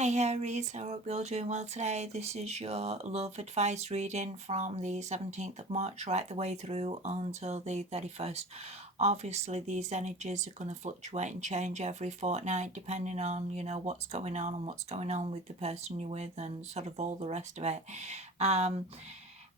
Hi Aries, I hope you're doing well today. This is your love advice reading from the 17th of March right the way through until the 31st. Obviously these energies are going to fluctuate and change every fortnight depending on, what's going on and what's going on with the person you're with and sort of all the rest of it.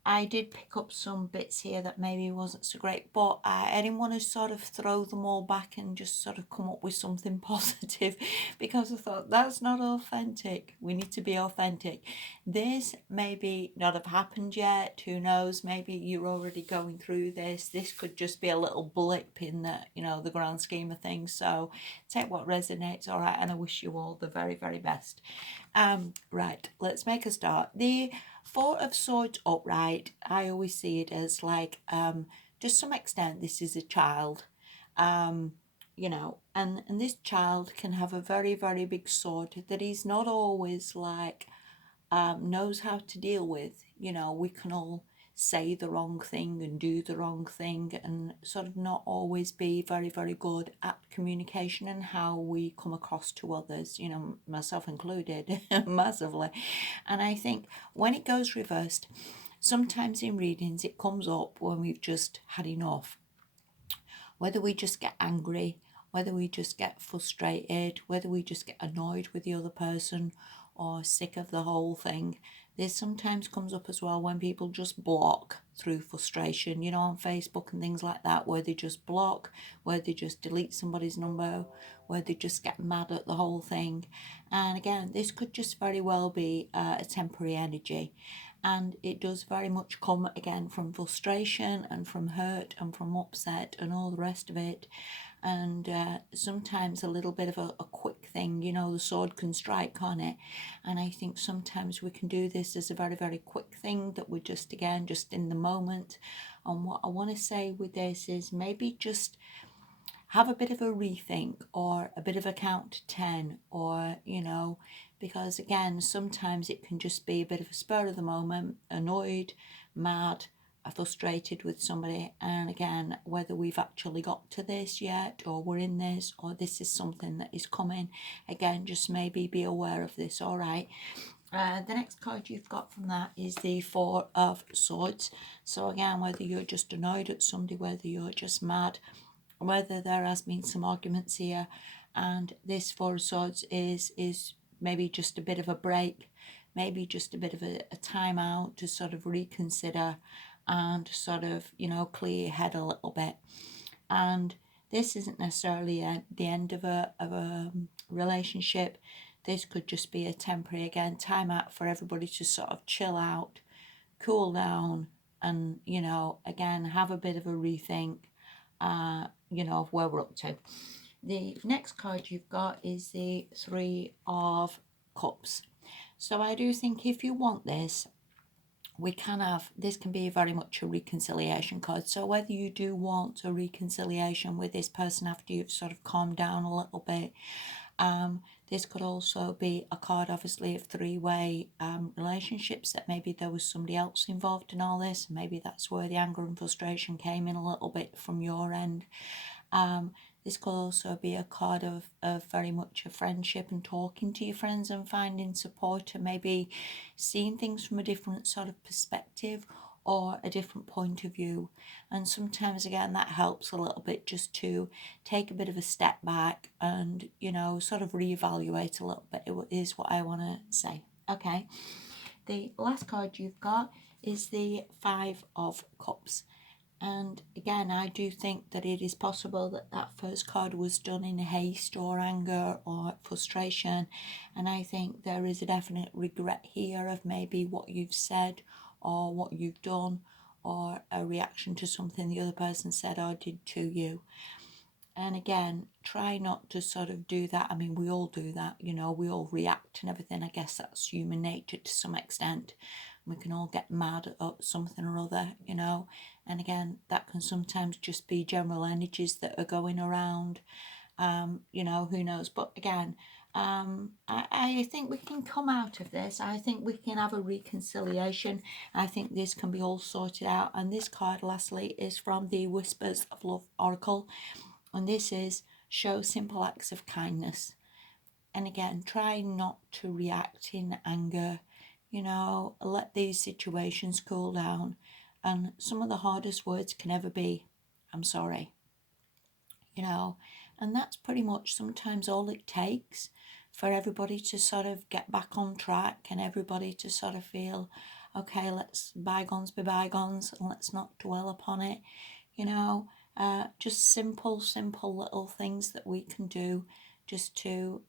I did pick up some bits here that maybe wasn't so great, but I didn't want to sort of throw them all back and just sort of come up with something positive because I thought that's not authentic. We need to be authentic. This maybe not have happened yet. Who knows? Maybe you're already going through this. This could just be a little blip in the grand scheme of things. So take what resonates, all right? And I wish you all the very, very best. Right, let's make a start. The Four of Swords upright, I always see it as like, to some extent, this is a child, and this child can have a very, very big sword that he's not always like, knows how to deal with. We can all say the wrong thing and do the wrong thing and sort of not always be very, very good at communication and how we come across to others, myself included, massively. And I think when it goes reversed, sometimes in readings it comes up when we've just had enough. Whether we just get angry, whether we just get frustrated, whether we just get annoyed with the other person or sick of the whole thing. This sometimes comes up as well when people just block through frustration, on Facebook and things like that, where they just block, where they just delete somebody's number, where they just get mad at the whole thing. And again, this could just very well be a temporary energy. And it does very much come again from frustration and from hurt and from upset and all the rest of it. And sometimes a little bit of a quick thing, the sword can strike, can't it? And I think sometimes we can do this as a very, very quick thing that we're just in the moment. And what I want to say with this is maybe just have a bit of a rethink or a bit of a count to 10, or because again sometimes it can just be a bit of a spur of the moment, annoyed, mad, frustrated with somebody. And again, whether we've actually got to this yet or we're in this or this is something that is coming, again just maybe be aware of this. All right. The next card you've got from that is the Four of Swords. So again, whether you're just annoyed at somebody, whether you're just mad, whether there has been some arguments here, and this Four of Swords is maybe just a bit of a break, maybe just a bit of a time out to sort of reconsider and sort of clear your head a little bit. And this isn't necessarily the end of a relationship. This could just be a temporary, again, time out for everybody to sort of chill out, cool down, and again have a bit of a rethink of where we're up to. The next card you've got is the Three of Cups. So I do think if you want this, this can be very much a reconciliation card. So whether you do want a reconciliation with this person after you've sort of calmed down a little bit, this could also be a card, obviously, of three-way relationships, that maybe there was somebody else involved in all this. Maybe that's where the anger and frustration came in a little bit from your end. This could also be a card of very much a friendship and talking to your friends and finding support and maybe seeing things from a different sort of perspective or a different point of view. And sometimes again that helps a little bit, just to take a bit of a step back and sort of reevaluate a little bit, is what I want to say. Okay, the last card you've got is the Five of Cups. And again, I do think that it is possible that that first card was done in haste or anger or frustration. And I think there is a definite regret here of maybe what you've said or what you've done, or a reaction to something the other person said or did to you. And again, try not to sort of do that. I mean, we all do that, we all react and everything. I guess that's human nature to some extent. We can all get mad at something or other, and again, that can sometimes just be general energies that are going around, who knows. But again, I think we can come out of this. I think we can have a reconciliation. I think this can be all sorted out. And this card, lastly, is from the Whispers of Love Oracle. And this is: show simple acts of kindness. And again, try not to react in anger. Let these situations cool down. And some of the hardest words can ever be, I'm sorry. And that's pretty much sometimes all it takes for everybody to sort of get back on track, and everybody to sort of feel, okay, let's bygones be bygones and let's not dwell upon it. Just simple little things that we can do just to,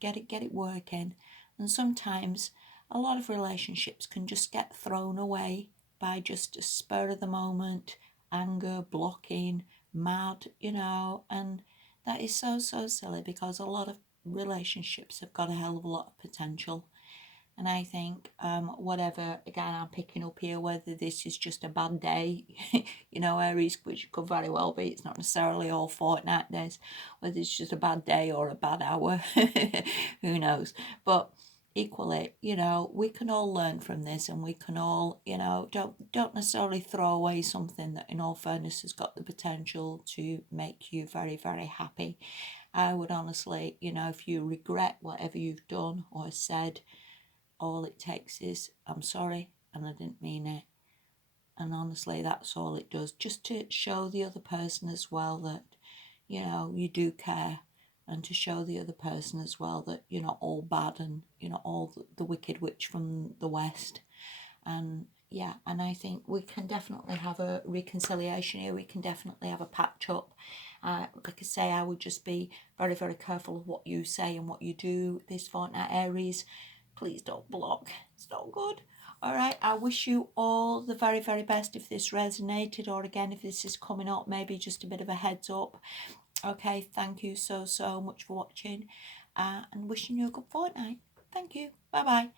get it working. And sometimes a lot of relationships can just get thrown away by just a spur of the moment, anger, blocking, mad, and that is so silly, because a lot of relationships have got a hell of a lot of potential. And I think, whatever, again, I'm picking up here, whether this is just a bad day, Aries, which could very well be, it's not necessarily all fortnight days, whether it's just a bad day or a bad hour, who knows. But equally, we can all learn from this, and we can all, don't necessarily throw away something that in all fairness has got the potential to make you very, very happy. I would honestly, if you regret whatever you've done or said, all it takes is, I'm sorry and I didn't mean it. And honestly, that's all it does, just to show the other person as well that, you do care, and to show the other person as well that you're not all bad, and you're not all the wicked witch from the west. And yeah, and I think we can definitely have a reconciliation here. We can definitely have a patch up. Like I say, I would just be very, very careful of what you say and what you do this fortnight, Aries. Please don't block. It's not good. All right, I wish you all the very, very best if this resonated, or again, if this is coming up, maybe just a bit of a heads up. Okay, thank you so much for watching, and wishing you a good fortnight. Thank you. Bye-bye.